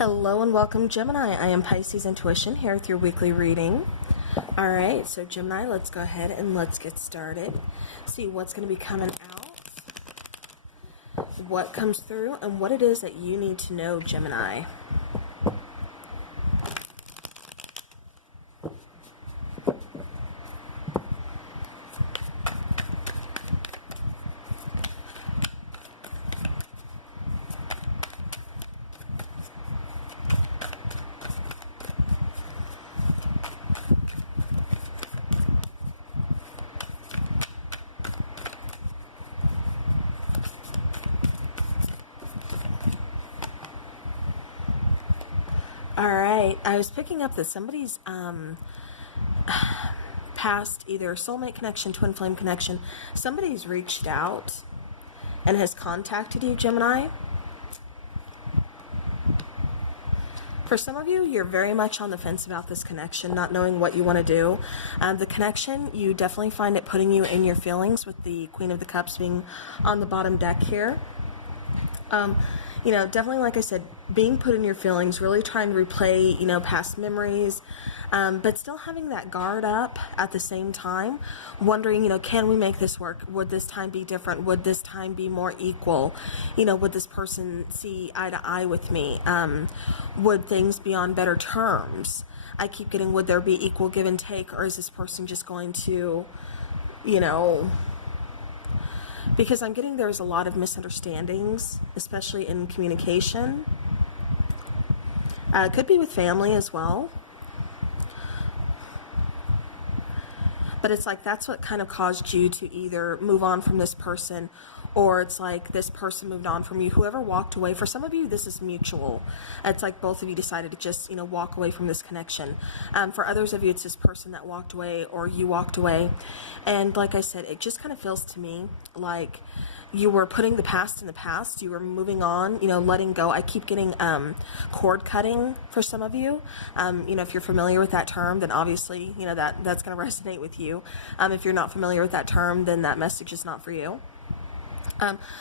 Hello and welcome, Gemini. I am Pisces Intuition here with your weekly reading. Alright, so Gemini, let's go ahead and let's get started. See what's going to be coming out, what comes through, and what it is that you need to know, Gemini. Alright, I was picking up that somebody's past either soulmate connection, twin flame connection, somebody's reached out and has contacted you, Gemini. For some of you, you're very much on the fence about this connection, not knowing what you want to do. The connection, you definitely find it putting you in your feelings, with the Queen of the Cups being on the bottom deck here. You know, definitely, like I said, being put in your feelings, really trying to replay, you know, past memories, but still having that guard up at the same time, wondering, you know, can we make this work? Would this time be different? Would this time be more equal? You know, would this person see eye to eye with me? Would things be on better terms? I keep getting, would there be equal give and take, or is this person just going to, you know... Because I'm getting there's a lot of misunderstandings, especially in communication. Could be with family as well. But it's like that's what kind of caused you to either move on from this person, or it's like this person moved on from you. Whoever walked away, for some of you, this is mutual. It's like both of you decided to just, you know, walk away from this connection. For others of you, it's this person that walked away, or you walked away. And like I said, it just kind of feels to me like you were putting the past in the past. You were moving on, you know, letting go. I keep getting cord cutting for some of you. You know, if you're familiar with that term, then obviously, you know, that's going to resonate with you. If you're not familiar with that term, then that message is not for you.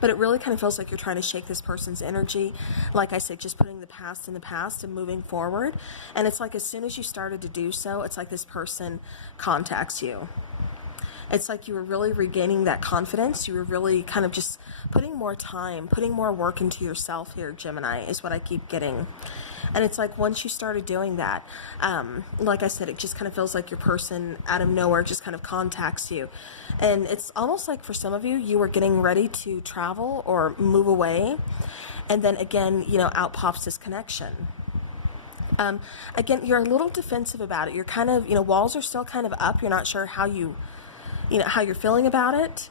But it really kind of feels like you're trying to shake this person's energy. Like I said, just putting the past in the past and moving forward. And it's like as soon as you started to do so, it's like this person contacts you. It's like you were really regaining that confidence. You were really kind of just putting more time, putting more work into yourself here, Gemini, is what I keep getting. And it's like once you started doing that, like I said, it just kind of feels like your person out of nowhere just kind of contacts you. And it's almost like for some of you, you were getting ready to travel or move away. And then again, you know, out pops this connection. Again, you're a little defensive about it. You're kind of, you know, walls are still kind of up. You're not sure how you know, how you're feeling about it.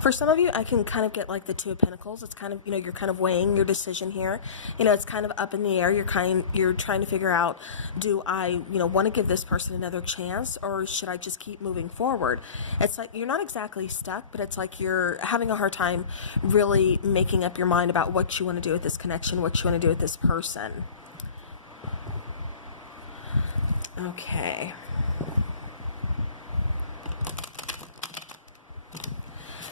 For some of you, I can kind of get like the Two of Pentacles. It's kind of, you know, you're kind of weighing your decision here. You know, it's kind of up in the air. You're trying to figure out, do I, you know, want to give this person another chance, or should I just keep moving forward? It's like you're not exactly stuck, but it's like you're having a hard time really making up your mind about what you want to do with this connection, what you want to do with this person. Okay.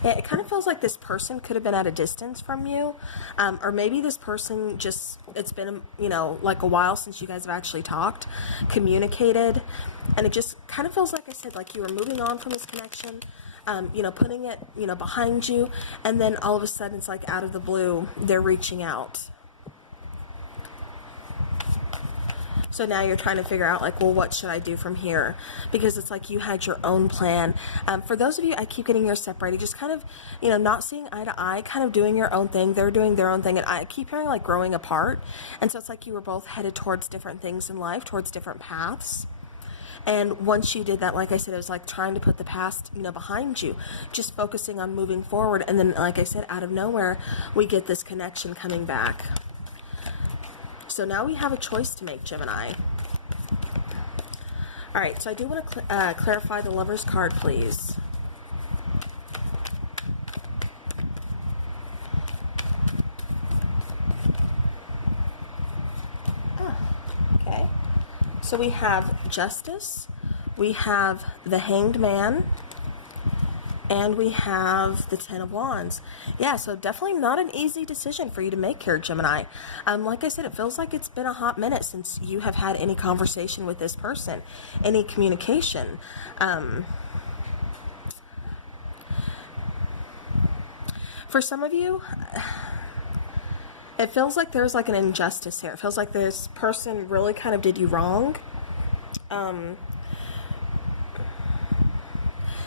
Yeah, it kind of feels like this person could have been at a distance from you, or maybe this person just, it's been, you know, like a while since you guys have actually talked, communicated, and it just kind of feels like I said, like you were moving on from this connection, you know, putting it, you know, behind you, and then all of a sudden it's like out of the blue, they're reaching out. So now you're trying to figure out, like, well, what should I do from here? Because it's like you had your own plan. For those of you, I keep getting you're separated, just kind of, you know, not seeing eye to eye, kind of doing your own thing. They're doing their own thing. And I keep hearing, like, growing apart. And so it's like you were both headed towards different things in life, towards different paths. And once you did that, like I said, it was like trying to put the past, you know, behind you, just focusing on moving forward. And then, like I said, out of nowhere, we get this connection coming back. So now we have a choice to make, Gemini. All right, so I do want to clarify the Lover's card, please. Okay. So we have Justice, we have the Hanged Man, And we have the Ten of Wands. Yeah, so definitely not an easy decision for you to make here, Gemini. Like I said, it feels like it's been a hot minute since you have had any conversation with this person, any communication. For some of you, it feels like there's like an injustice here. It feels like this person really kind of did you wrong.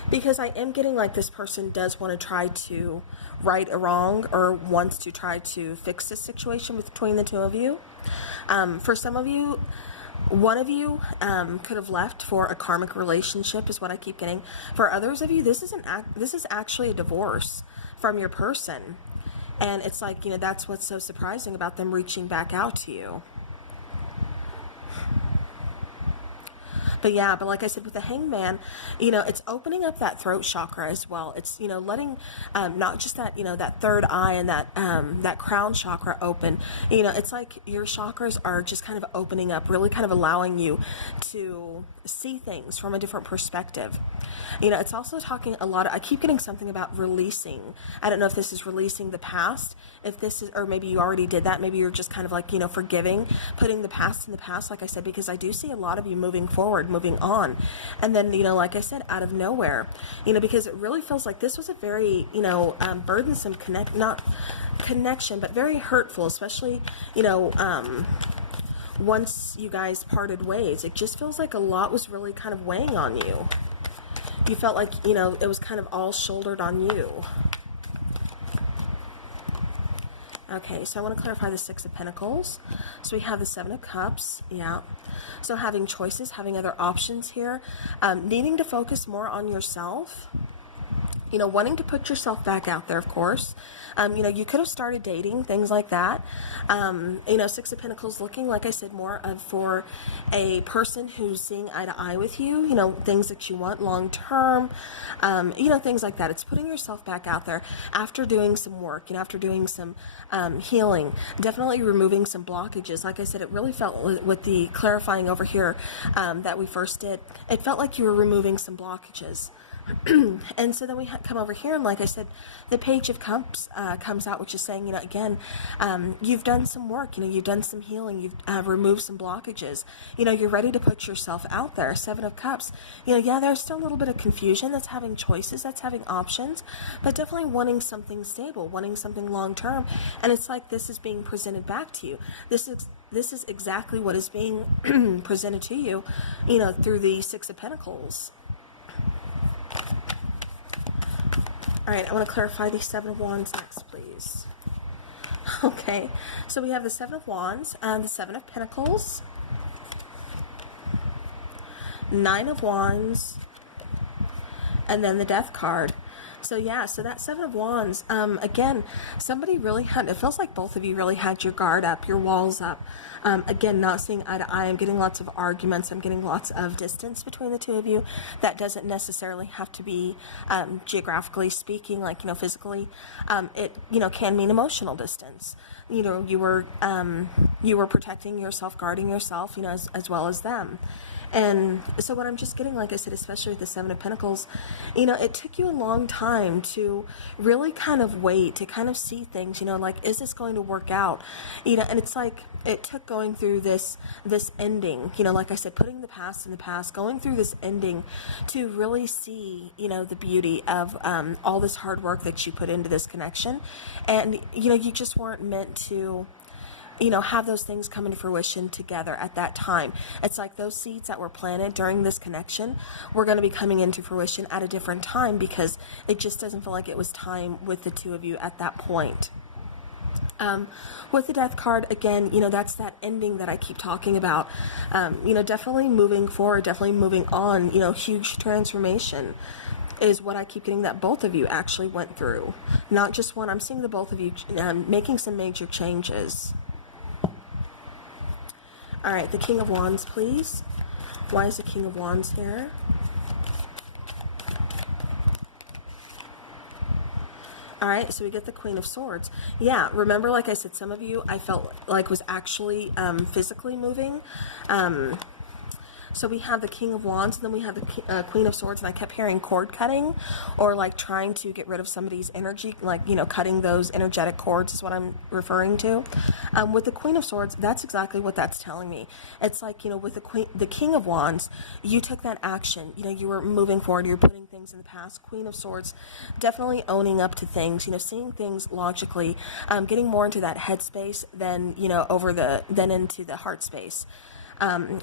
Because I am getting like this person does want to try to right a wrong or wants to try to fix this situation between the two of you. For some of you, one of you could have left for a karmic relationship is what I keep getting. For others of you, this is actually a divorce from your person. And it's like, you know, that's what's so surprising about them reaching back out to you. But yeah, but like I said, with the Hangman, you know, it's opening up that throat chakra as well. It's, you know, letting not just that, you know, that third eye and that crown chakra open. You know, it's like your chakras are just kind of opening up, really kind of allowing you to see things from a different perspective. You know, it's also talking a lot. I keep getting something about releasing. I don't know if this is releasing the past, if this is, or maybe you already did that. Maybe you're just kind of like, you know, forgiving, putting the past in the past, like I said, because I do see a lot of you moving forward, moving on. And then, you know, like I said, out of nowhere, you know, because it really feels like this was a very, you know, burdensome connection, but very hurtful, especially, you know, once you guys parted ways. It just feels like a lot was really kind of weighing on you. You felt like, you know, it was kind of all shouldered on you. Okay, so I want to clarify the Six of Pentacles. So we have the Seven of Cups. Yeah. So having choices, having other options here, needing to focus more on yourself. You know, wanting to put yourself back out there, of course. You know, you could have started dating, things like that. You know, Six of Pentacles looking, like I said, more of for a person who's seeing eye to eye with you, you know, things that you want long term, you know, things like that. It's putting yourself back out there after doing some work, you know, after doing some healing, definitely removing some blockages. Like I said, it really felt with the clarifying over here that we first did, it felt like you were removing some blockages. And so then we come over here, and like I said, the Page of Cups comes out, which is saying, you know, again, you've done some work, you know, you've done some healing, you've removed some blockages, you know, you're ready to put yourself out there. Seven of Cups, you know, yeah, there's still a little bit of confusion. That's having choices, that's having options, but definitely wanting something stable, wanting something long term. And it's like this is being presented back to you. This is exactly what is being presented to you, you know, through the Six of Pentacles. All right, I want to clarify the Seven of Wands next, please. Okay, so we have the Seven of Wands and the Seven of Pentacles, Nine of Wands, and then the Death card. So yeah, so that Seven of Wands, again, somebody really had, it feels like both of you really had your guard up, your walls up. Again, not seeing eye to eye. I'm getting lots of arguments. I'm getting lots of distance between the two of you. That doesn't necessarily have to be geographically speaking, like, you know, physically. It, you know, can mean emotional distance. You know, you were protecting yourself, guarding yourself, you know, as well as them. And so what I'm just getting, like I said, especially with the Seven of Pentacles, you know, it took you a long time to really kind of wait, to kind of see things, you know, like, is this going to work out? You know, and it's like, it took going through this ending, you know, like I said, putting the past in the past, going through this ending to really see, you know, the beauty of all this hard work that you put into this connection. And, you know, you just weren't meant to, you know, have those things come into fruition together at that time. It's like those seeds that were planted during this connection were going to be coming into fruition at a different time, because it just doesn't feel like it was time with the two of you at that point. With the Death card, again, you know, that's that ending that I keep talking about. You know, definitely moving forward, definitely moving on, you know, huge transformation is what I keep getting that both of you actually went through. Not just one. I'm seeing the both of you making some major changes. All right, the King of Wands, please. Why is the King of Wands here? All right, so we get the Queen of Swords. Yeah, remember, like I said, some of you I felt like was actually physically moving. So we have the King of Wands, and then we have the Queen of Swords, and I kept hearing cord cutting, or like trying to get rid of somebody's energy, like, you know, cutting those energetic cords is what I'm referring to. With the Queen of Swords, that's exactly what that's telling me. It's like, you know, with the King of Wands, you took that action, you know, you were moving forward, you're putting things in the past. Queen of Swords, definitely owning up to things, you know, seeing things logically, getting more into that head space than, you know, than into the heart space.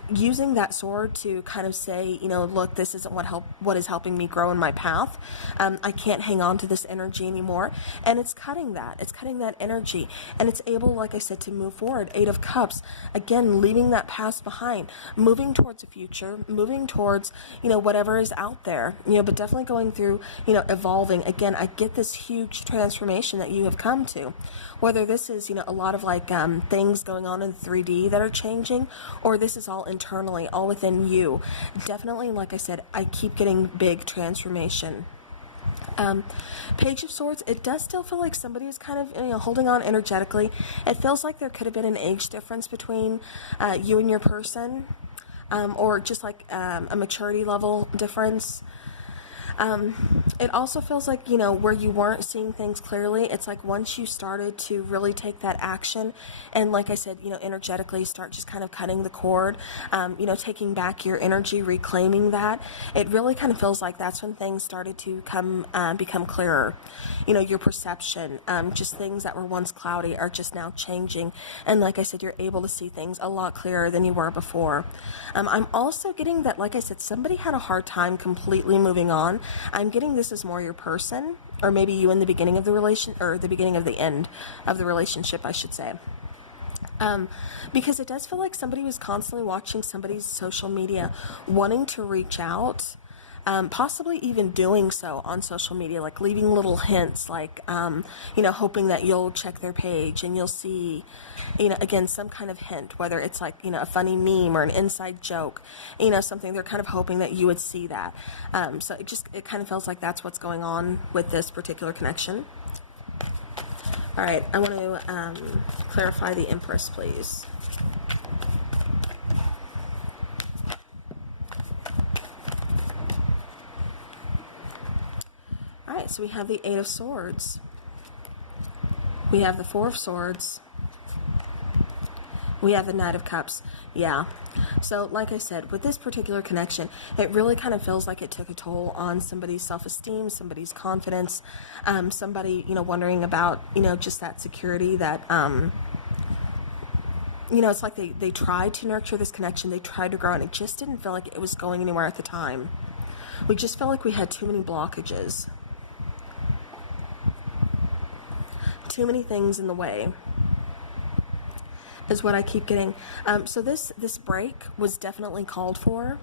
Using that sword to kind of say, you know, look, this isn't what is helping me grow in my path. I can't hang on to this energy anymore. And it's cutting that energy. And it's able, like I said, to move forward. 8 of Cups, again, leaving that past behind, moving towards the future, moving towards, you know, whatever is out there, you know, but definitely going through, you know, evolving. Again, I get this huge transformation that you have come to. Whether this is, you know, a lot of like things going on in 3D that are changing, or this is all internally, all within you. Definitely, like I said, I keep getting big transformation. Page of Swords, it does still feel like somebody is kind of, you know, holding on energetically. It feels like there could have been an age difference between you and your person, or just like a maturity level difference. It also feels like, you know, where you weren't seeing things clearly, it's like once you started to really take that action and, like I said, you know, energetically start just kind of cutting the cord, you know, taking back your energy, reclaiming that, it really kind of feels like that's when things started to become clearer. You know, your perception, just things that were once cloudy are just now changing. And like I said, you're able to see things a lot clearer than you were before. I'm also getting that, like I said, somebody had a hard time completely moving on. I'm getting this as more your person, or maybe you in the beginning of the relation, or the beginning of the end of the relationship, I should say. Because it does feel like somebody was constantly watching somebody's social media, wanting to reach out, possibly even doing so on social media, like leaving little hints, like, you know, hoping that you'll check their page and you'll see, you know, again, some kind of hint, whether it's like, you know, a funny meme or an inside joke, you know, something they're kind of hoping that you would see that. So it kind of feels like that's what's going on with this particular connection. All right, I want to clarify the Empress, please. All right, so we have the 8 of Swords. We have the 4 of Swords. We have the Knight of Cups. Yeah. So, like I said, with this particular connection, it really kind of feels like it took a toll on somebody's self-esteem, somebody's confidence, somebody, you know, wondering about, you know, just that security that, you know, it's like they tried to nurture this connection, they tried to grow, and it just didn't feel like it was going anywhere at the time. We just felt like we had too many blockages. Too many things in the way is what I keep getting. So this break was definitely called for.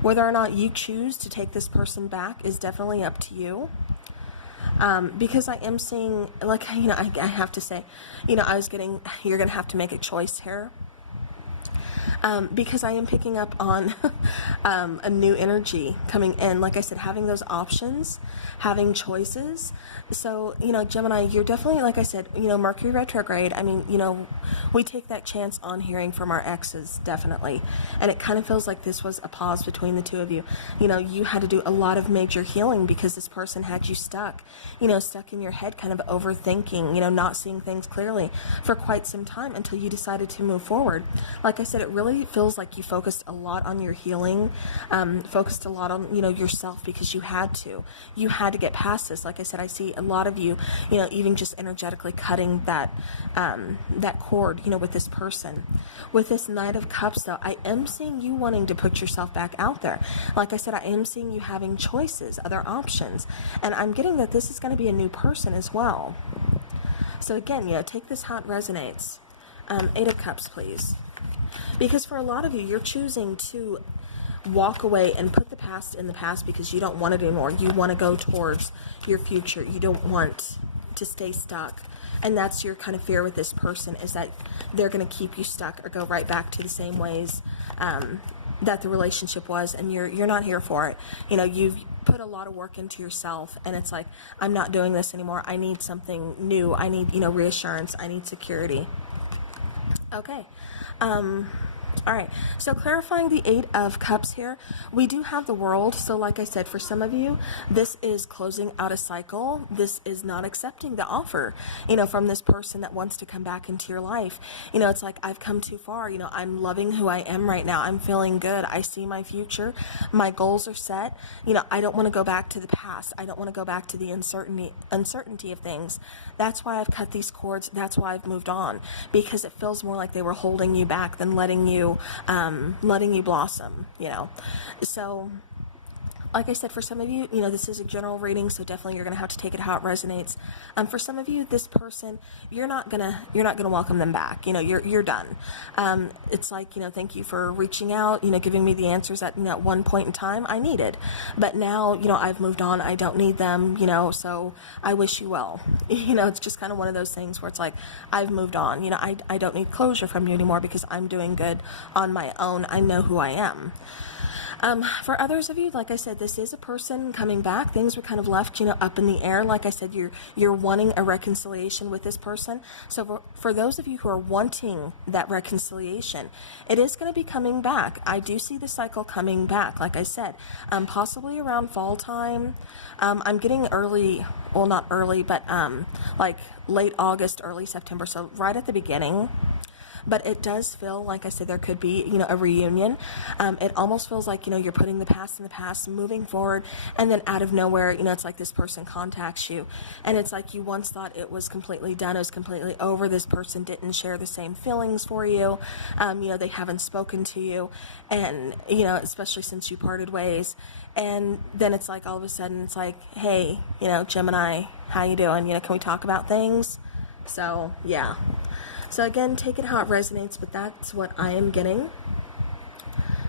Whether or not you choose to take this person back is definitely up to you. Because I am seeing, like, you know, I have to say, you know, you're going to have to make a choice here. Because I am picking up on a new energy coming in. Like I said, having those options, having choices. So, you know, Gemini, you're definitely, like I said, you know, Mercury retrograde. I mean, you know, we take that chance on hearing from our exes, definitely. And it kind of feels like this was a pause between the two of you. You know, you had to do a lot of major healing because this person had you stuck, you know, stuck in your head, kind of overthinking, you know, not seeing things clearly for quite some time until you decided to move forward. Like I said, it really feels like you focused a lot on your healing, focused a lot on, you know, yourself because you had to get past this. Like I said, I see a lot of you, you know, even just energetically cutting that cord, you know, with this person. With this Knight of Cups, though, I am seeing you wanting to put yourself back out there. Like I said, I am seeing you having choices, other options, and I'm getting that this is going to be a new person as well. So again, you know, take this how it resonates. 8 of Cups, please. Because for a lot of you, you're choosing to walk away and put the past in the past because you don't want it anymore. You want to go towards your future. You don't want to stay stuck. And that's your kind of fear with this person, is that they're going to keep you stuck or go right back to the same ways that the relationship was, and you're not here for it. You know, you've put a lot of work into yourself, and it's like, I'm not doing this anymore. I need something new. I need, you know, reassurance. I need security. Okay. All right, so clarifying the Eight of Cups here, we do have the World. So like I said, for some of you, this is closing out a cycle. This is not accepting the offer, from this person that wants to come back into your life. It's like, I've come too far. I'm loving who I am right now. I'm feeling good. I see my future. My goals are set. I don't want to go back to the past. I don't want to go back to the uncertainty of things. That's why I've cut these cords. That's why I've moved on, because it feels more like they were holding you back than letting you blossom, So, like I said, for some of you, this is a general reading, so definitely you're going to have to take it how it resonates. For some of you, this person, you're not gonna welcome them back. You're done. It's like, thank you for reaching out, giving me the answers that, at one point in time I needed. But now, I've moved on. I don't need them, so I wish you well. It's just kind of one of those things where it's like, I've moved on. I don't need closure from you anymore because I'm doing good on my own. I know who I am. For others of you, like I said, this is a person coming back. Things were kind of left, up in the air. Like I said, you're wanting a reconciliation with this person. So for those of you who are wanting that reconciliation, it is going to be coming back. I do see the cycle coming back, like I said, possibly around fall time. I'm getting early, well, not early, but like late August, early September. So right at the beginning. But it does feel, like I said, there could be, a reunion. It almost feels like, you're putting the past in the past, moving forward, and then out of nowhere, it's like this person contacts you. And it's like you once thought it was completely done, it was completely over. This person didn't share the same feelings for you. They haven't spoken to you. And, especially since you parted ways. And then it's like all of a sudden it's like, hey, Gemini, how you doing? Can we talk about things? So, yeah. So again, take it how it resonates, but that's what I am getting.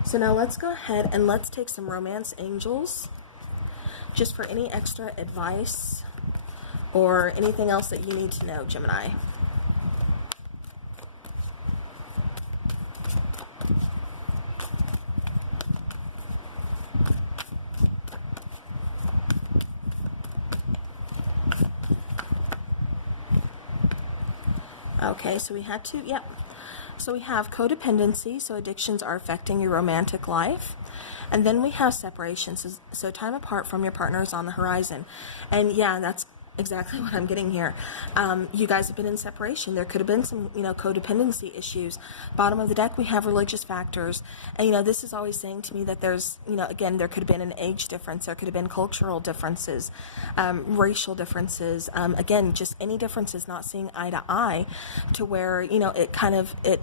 So now let's go ahead and let's take some romance angels, just for any extra advice or anything else that you need to know, Gemini. Okay, so we had So we have codependency, so addictions are affecting your romantic life. And then we have separation, so time apart from your partner is on the horizon. And yeah, that's exactly what I'm getting here. You guys have been in separation. There could have been some, codependency issues. Bottom of the deck, we have religious factors. And, this is always saying to me that there's, again, there could have been an age difference. There could have been cultural differences, racial differences. Again, just any differences, not seeing eye to eye to where, it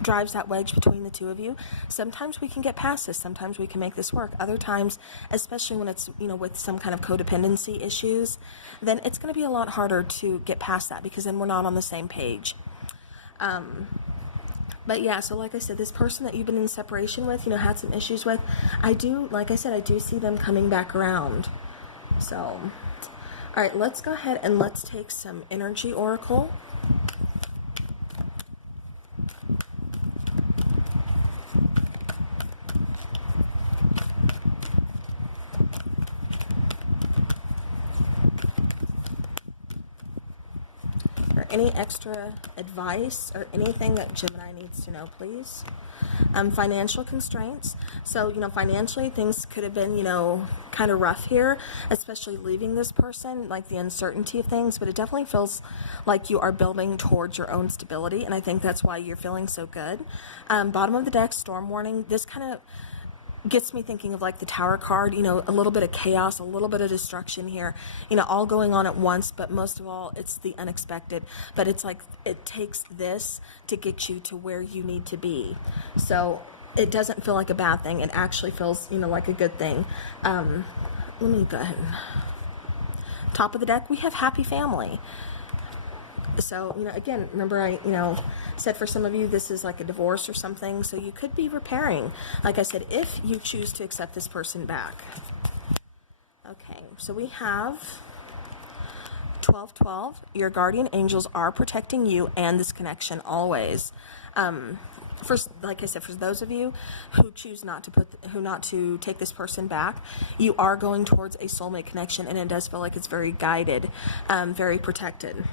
drives that wedge between the two of you. Sometimes we can get past this. Sometimes we can make this work. Other times, especially when it's, with some kind of codependency issues, then it's going to be a lot harder to get past that because then we're not on the same page. But yeah, so like I said, this person that you've been in separation with, had some issues with, I do see them coming back around. So, all right, let's go ahead and let's take some energy oracle. Any extra advice or anything that Gemini needs to know, please. Financial constraints. So, financially, things could have been, kind of rough here, especially leaving this person, like the uncertainty of things, but it definitely feels like you are building towards your own stability, and I think that's why you're feeling so good. Bottom of the deck, storm warning. This kind of gets me thinking of like the Tower card, a little bit of chaos, a little bit of destruction here, all going on at once, but most of all, it's the unexpected. But it's like it takes this to get you to where you need to be. So it doesn't feel like a bad thing. It actually feels, like a good thing. Let me go ahead. Top of the deck, we have happy family. So, again, remember I, said for some of you this is like a divorce or something, so you could be repairing, like I said, if you choose to accept this person back. Okay, so we have 1212. Your guardian angels are protecting you and this connection always. First, like I said, for those of you who choose not to take this person back, you are going towards a soulmate connection, and it does feel like it's very guided, very protected.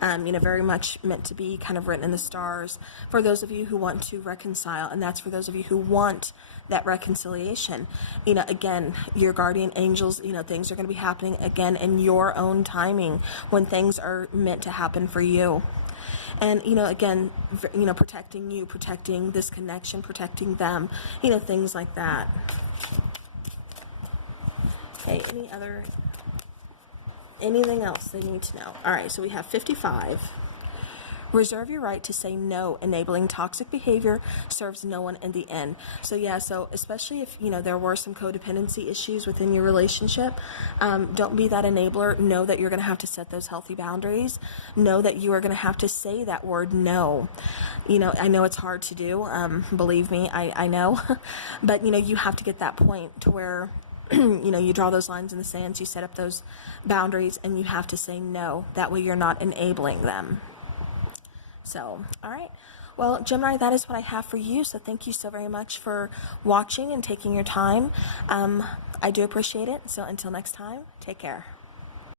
very much meant to be, kind of written in the stars for those of you who want to reconcile, and that's for those of you who want that reconciliation. Again, your guardian angels, things are going to be happening again in your own timing when things are meant to happen for you. And, again, protecting you, protecting this connection, protecting them, things like that. Okay, anything else they need to know? All right, so we have 55. Reserve your right to say no. Enabling toxic behavior serves no one in the end. So especially if, there were some codependency issues within your relationship, don't be that enabler. Know that you're going to have to set those healthy boundaries. Know that you are going to have to say that word no. I know it's hard to do. Believe me, I know. But, you have to get that point to where you draw those lines in the sands, you set up those boundaries, and you have to say no. That way you're not enabling them. So, all right. Well, Gemini, that is what I have for you. So thank you so very much for watching and taking your time. I do appreciate it. So until next time, take care.